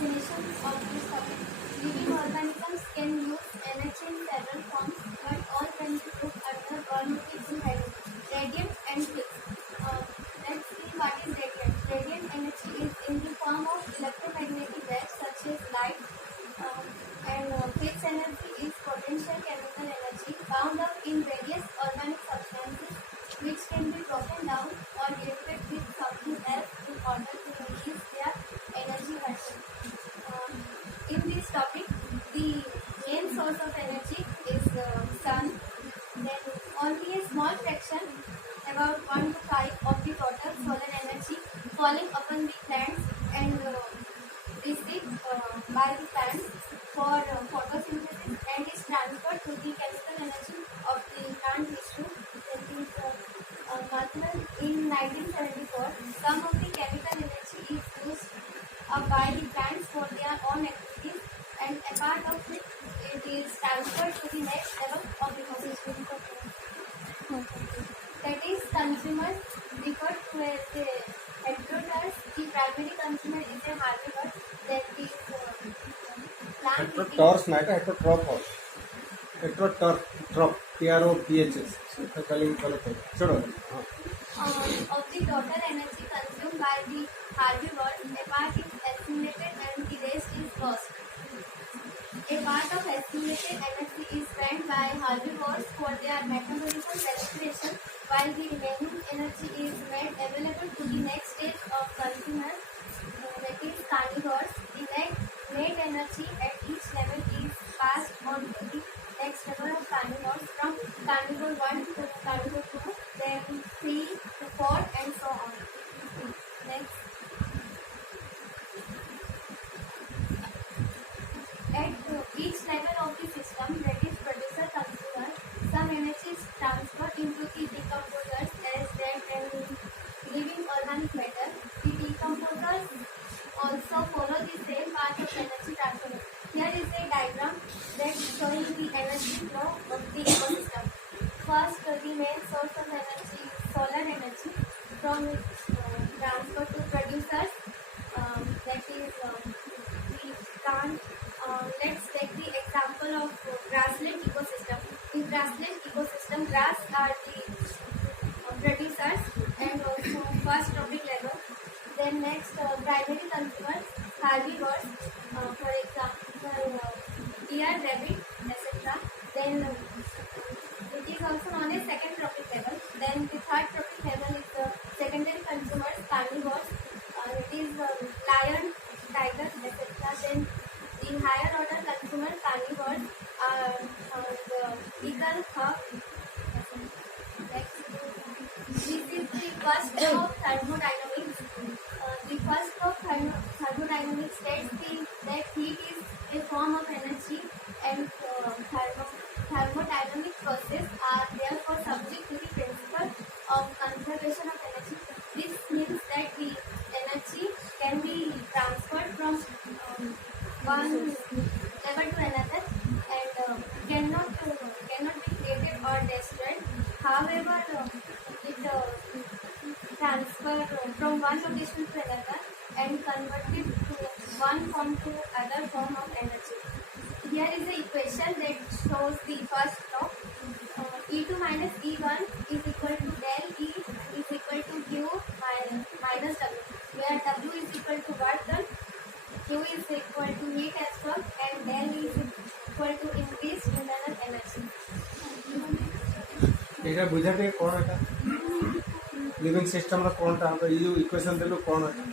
definition of this topic. Living organisms can use energy in several forms, but all can be grouped under one of the two headings: radiant and fixed. Let's see what is radiant. Radiant energy is in the form of electromagnetic waves such as light, and fixed energy is potential chemical energy bound up in various organic substances which can be broken down or reacted with something else in order to release their energy content. In this topic, the main source of energy is sun. Then only a small fraction, about 1 to 5 of the total solar energy falling upon the plants and received by the plants for photosynthesis and is transferred to the chemical energy of the plant tissue. That is in 1974, some of the chemical energy is used by the plants for their own activities, and a part of it is transferred to the next level of the ecosystem. That is, consumers referred to as the heterotrophs. The primary consumer is a herbivore. That is plant. हेट्रोटॉर्स नाही का heterotroph हेट्रोटॉर्प TROPHS spelling गलत है छोड़ो Of the total energy consumed by the herbivores, a part is assimilated and the rest is lost. A part of assimilated energy is spent by herbivores for their metabolical respiration, while the remaining energy is made available to the next stage of consumers, that is carnivores. The net energy at each level is passed on to the next level of carnivores, from carnivore 1 to carnivore 2, then 3 to 4, and so on. Next. At each level of the system, that is producer consumer, some energy is transferred into the decomposers as that and living organic matter. The decomposers also follow the same path of energy transfer. Here is a diagram that showing the energy flow of the ecosystem. First, the main source of energy is solar energy, from its transfer to producers, that is the plant. Let's take the example of grassland ecosystem. In grassland ecosystem, grass are the producers and also first trophic level. Then next, primary consumers, herbivores, for example, deer, rabbit, etc. Then it is also known as second trophic level. Then the third trophic level is the secondary consumers, carnivores. It is lion, tiger, etc. Then the higher order consumer carnivores are the eagle, hawk. Next, this is the first law of thermodynamics. The first law of thermodynamics states that heat is a form of energy, and thermodynamic processes are therefore subject to the principle of conservation of energy. This means that the energy can be transferred from one level to another and cannot be created or destroyed. However, it transfer from one location to another and converted to one form to other form of energy. Here is the equation that shows the first law. E2 minus E1 is equal to del E is equal to Q minus W, where W is equal to work done, Q is equal to heat absorbed, and del E is equal to increased internal energy. ଏଇଟା ବୁଝାଟେ କ'ଣ ଏଟା living system ର କ'ଣଟା हम ये जो equation देलु କ'ଣ ଏଟା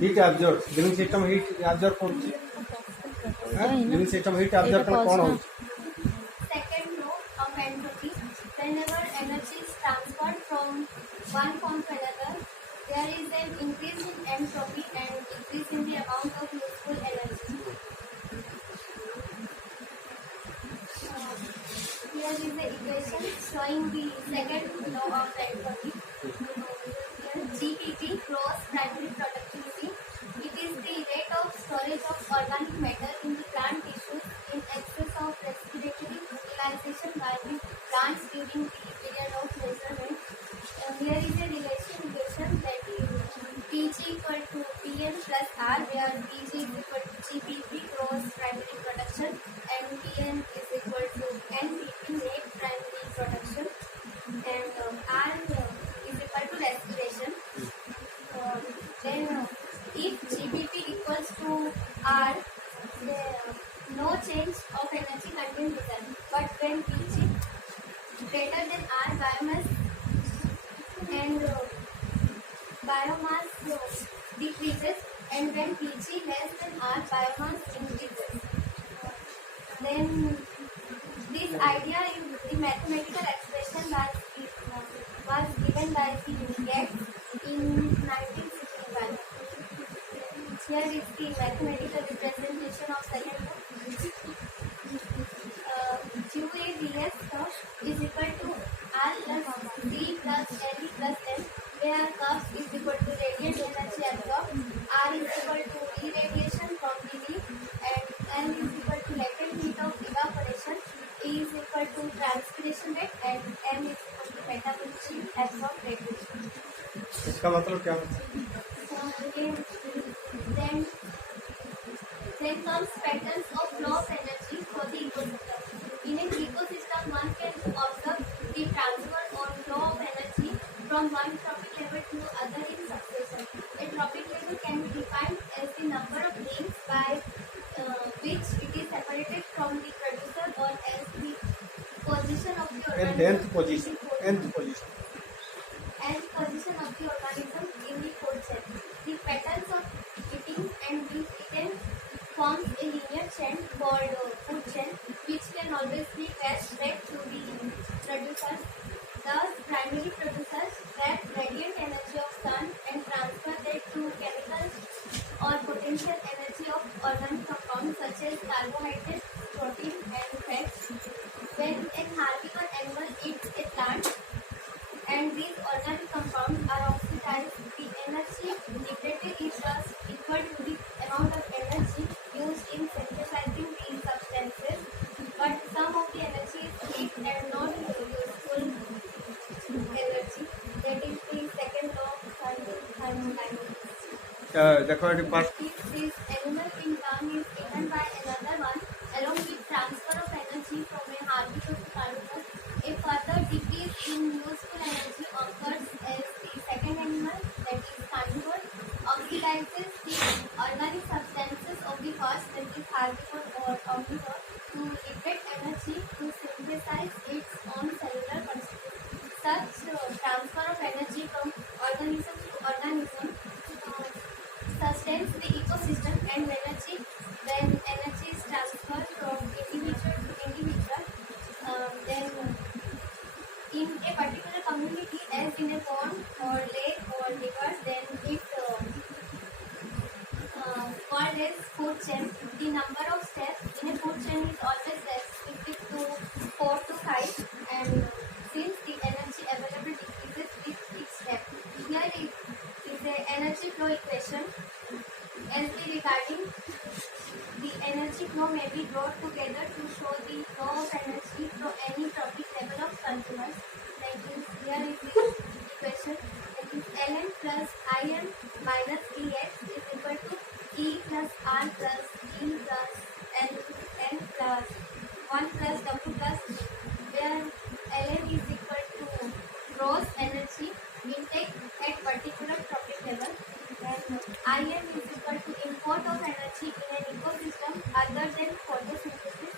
heat absorb living system heat absorb କରୁଛି लिविंग सिस्टम हीट एब्जॉर्ब କ'ଣ ହେଉଛି Second law of entropy. Whenever energy is transferred from one form to another, there is an increase in entropy and decrease in the amount of useful energy. Here is the equation showing the second law of entropy. GPP, gross primary productivity. It is the rate of storage of organic matter in the plant tissues in excess of respiratory utilization by the plants during the period of measurement. Here is a relation equation that is Pg equal to Pa Pn plus R, where Pg is equal to GPP gross primary production and Pn is equal to NPP net primary production, and R is equal to respiration. Then if GPP equals to R, no change of energy contained within. But when Pg greater than R, biomass decreases, and when Pg less than R, biomass increases. Then this idea is the mathematical expression was given by the Gates in 1961. Here is the mathematical representation of second law. QADS is equal to R plus C plus LE plus N, where curve is equal to radiant energy absorbed, R is equal to irradiation from the leaf, and N is equal to latent heat of evaporation, E is equal to transpiration rate, and M is equal to metabolic heat absorbed radiation. इसका मतलब क्या होता है? Then comes patterns of flow of energy for the ecosystem. In an ecosystem, one can observe the transfer or flow of energy from one trophic level to other in succession. A trophic level can be defined as the number of links by which it is separated from the producer, or as the position of the organism. Nth position of the organism in the food chain. The patterns of eating and being eaten forms a linear chain called food chain, which can always be traced back to the producers. Thus, primary producers trap radiant energy of sun and transfer that to chemical or potential energy of organic compounds such as carbohydrates, protein, and fats. When a herbivore animal eats a plant and these organic compounds are oxidized, the energy liberated is thus equal to the amount of energy used in synthesizing these substances, but some of the energy is heat and not useful energy. That is the second law of thermodynamics. देखो ये पास If this animal in turn is eaten by another one, along with transfer of energy from a herbivore to carnivore, a further decrease in useful energy occurs as the second animal, that is carnivore, oxidizes the organic substances of the first, that is herbivore or omnivore, to liberate energy to synthesize its own cellular constituents. Such transfer of energy from organism to organism sustains the ecosystem, and when energy is transferred from individual to individual, then in a particular community, as in a pond or lake or river, then it called as food chain. The number of steps in a food chain is always restricted to 4 to 5, and since the energy available decreases with each step. Here is the energy flow equation. As regarding the energy flow may be brought together to show the flow of energy through any trophic level of consumers. Like this, here is the equation. That is Ln plus In minus Dx is equal to E plus R plus E plus N plus 1 plus W plus E, where Ln is equal to gross energy intake at particular trophic level, and In is equal to import of energy in an ecosystem other than photosynthesis.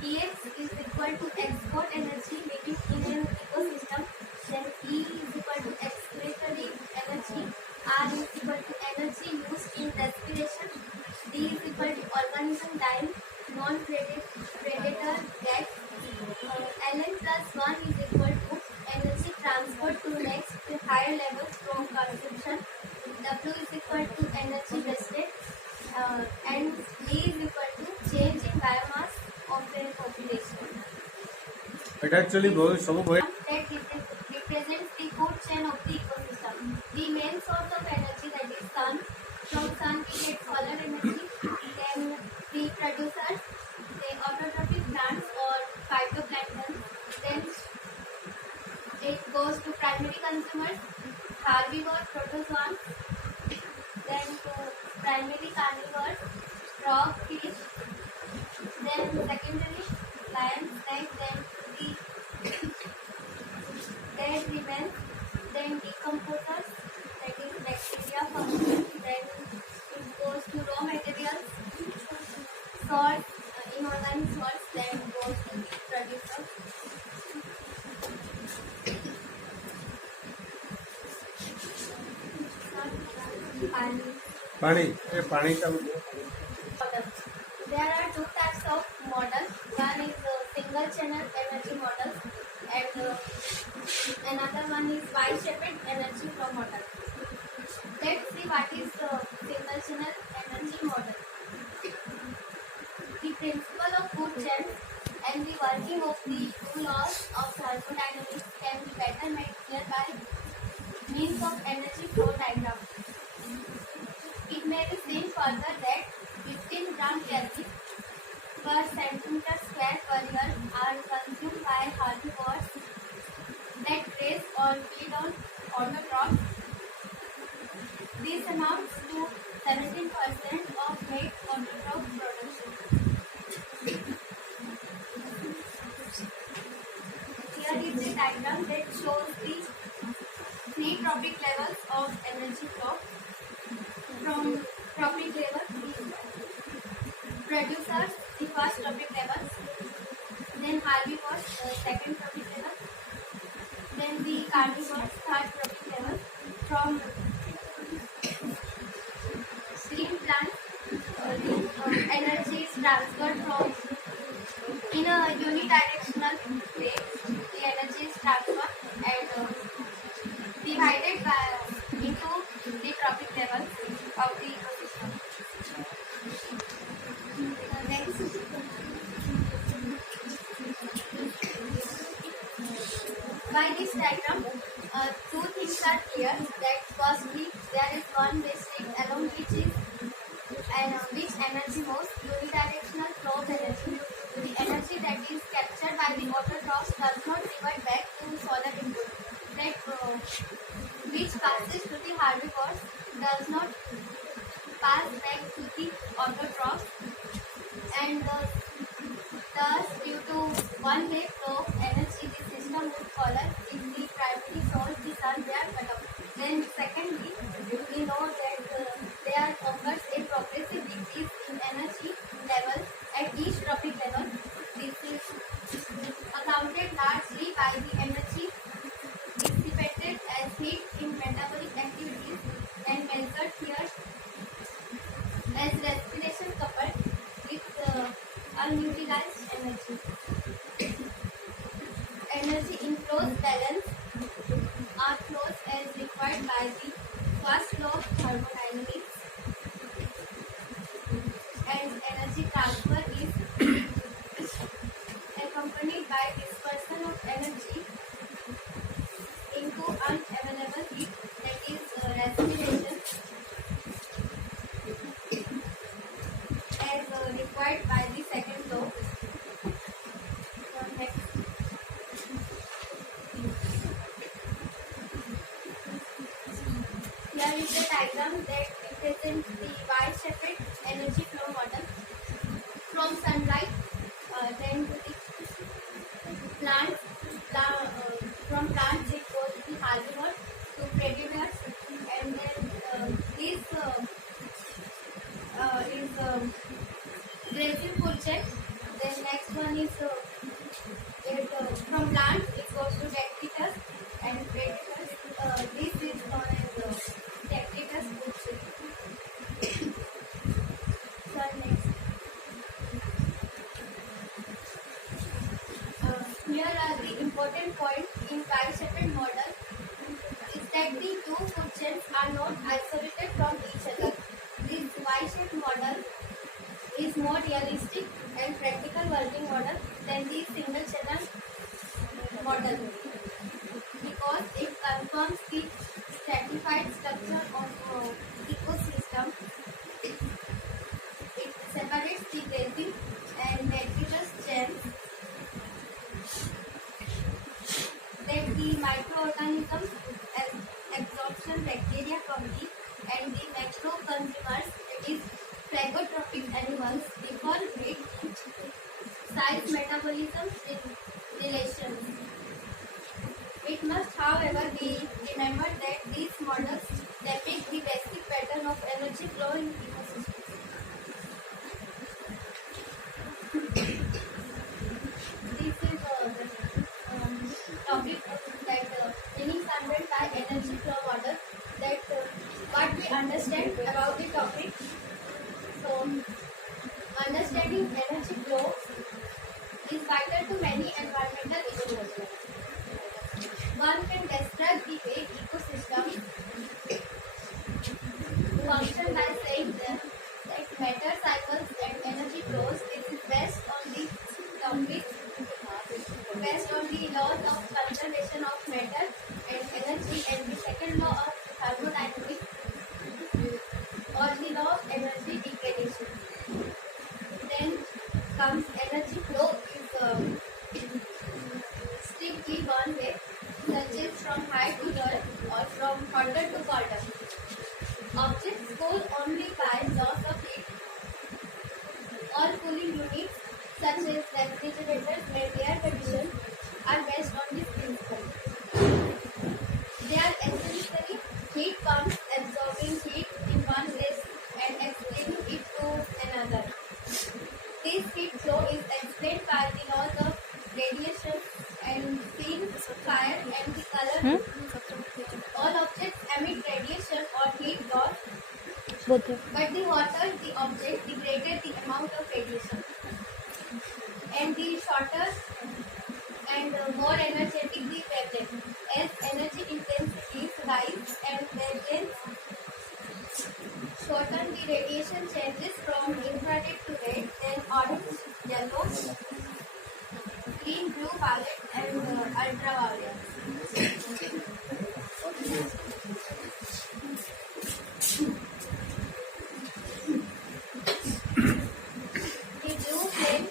Dx is equal to export energy living in an ecosystem. Then E is equal to expiratory energy. R is equal to energy used in respiration. D is equal to organism dying, non-predator death. Ln plus 1 is equal to energy transferred to next higher levels from consumption. W is equal to energy wasted, and D is equal to change in biomass of the population. এটা actually बहुत सब बहुत That represents the food chain of the ecosystem. The main source of energy, that is sun. From sun we get solar energy. Then the producers, the autotrophic plants or phytoplankton. Then it goes to primary consumers, herbivore, protozoans. Then to primary carnivores, frog, fish, then secondary lion, snake, then the dead remains, then decomposers, that is bacteria, fungi, then it goes to raw materials, salts, inorganic salts, then goes to the producer. पानी ये पानी का There are two types of models. One is single channel energy model, and another one is Y-shaped energy flow model. Let's see what is single channel energy model. The principle of food chains and the working of the two laws of thermodynamics can be better made clear by means of energy flow diagram. It may be seen further that 15 gram Kelvin per centimeter square per year are consumed by herbivores that graze or feed on autotrophs. This amounts to 17% of net autotroph production. Here is the diagram that shows the three trophic levels of energy flow. From trophic level, producers, the first trophic level, then herbivores, second trophic level, then the carnivores, third trophic level. From green plants, energy is transferred from in a unidirectional way. The energy is transferred and divided by into the trophic levels of the ecosystem. Next. By this diagram, two things are clear. That firstly, there is one district along which is which energy moves unidirectional flow of energy. The energy that is captured by the autotrophs does not revert back to solar input. That which passes to the herbivores does not pass back to the autotrophs, and thus due to one way flow of energy the system would follow if the primary source is are cut off. Then secondly, we know that there occurs a progressive decrease in energy level at each trophic level. This is accounted largely by the energy dissipated as heat in metabolic activities and measured here as respiration coupled with unutilized energy. Energy inflows balance are flows as required by the first law of thermodynamics, and energy transfer is accompanied by dispersion of energy into unavailable heat, that is respiration, as required by the second law. Next. Here is the diagram that represents the Y-shaped energy flow model. From sunlight, then to the plants, from plants it goes to herbivores, to predators, and then this is grazing food chain. Then next one is from plants it goes to detritus and predators. This is known as detritus food chain. So next. Here are the important points in Y-shaped model is that the two food chains are not isolated from each other. This Y-shaped model is more realistic and practical working model than the single channel model because it confirms the stratified structure of ecosystem. It separates the grazing and detritus chains, that the microorganisms as absorption bacteria from the and the macro consumers It is phagotrophic animals differ with size, metabolism, relations. It must, however, be remembered that these models depict the basic pattern of energy flow in ecosystems. This is the topic that meanings conveyed by energy flow model. That what we understand about the topic. So, understanding energy flow is vital to many environmental issues. One can describe the way ecosystems function by saying that matter cycles and energy flows. This is based on the topic, based on the laws of conservation of matter and energy, and the second law of thermodynamics or the law of energy degradation. Then comes energy flow is strictly one way, such as from high to low or from hotter to colder. Objects cool only by loss of heat. All cooling units, such as refrigerators and air conditioners, are based on this principle. They are essentially heat pumps absorbing heat in one place and explaining it to another. This heat flow is explained by the laws of radiation and steam, fire, and the color. All objects emit radiation or heat loss, but the hotter the object, the greater the amount of radiation. And the shorter and more energetic the wavelength. As energy intensities rise and wavelengths shorten, the radiation changes from infrared to red, then orange, yellow, green, blue, violet, and ultraviolet. The blue flame,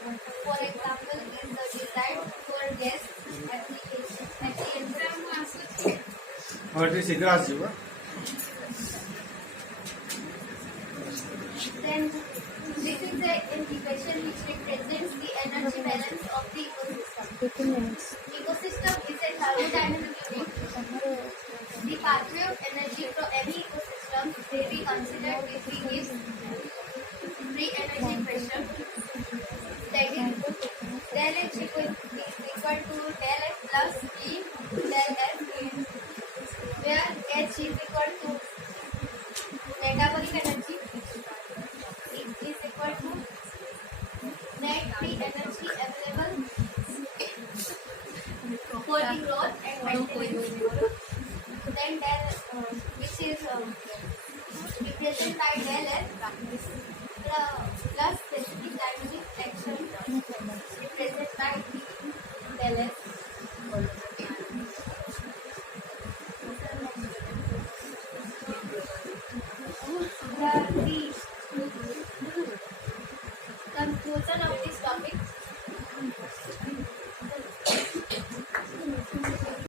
for example, is designed for gas application. और ये शीघ्र आसଯିବ Then this is the equation which represents the energy balance of the ecosystem. Ecosystem is a thermodynamic unit. The pathway of energy from any ecosystem may be considered with the Gibbs free energy equation. That is, del H is equal to del F plus E del F, where H is equal to metabolic energy. It is equal to net free energy available for the growth and maintenance. Then del, which is represented by del F plus specific dynamic action represented by del F. The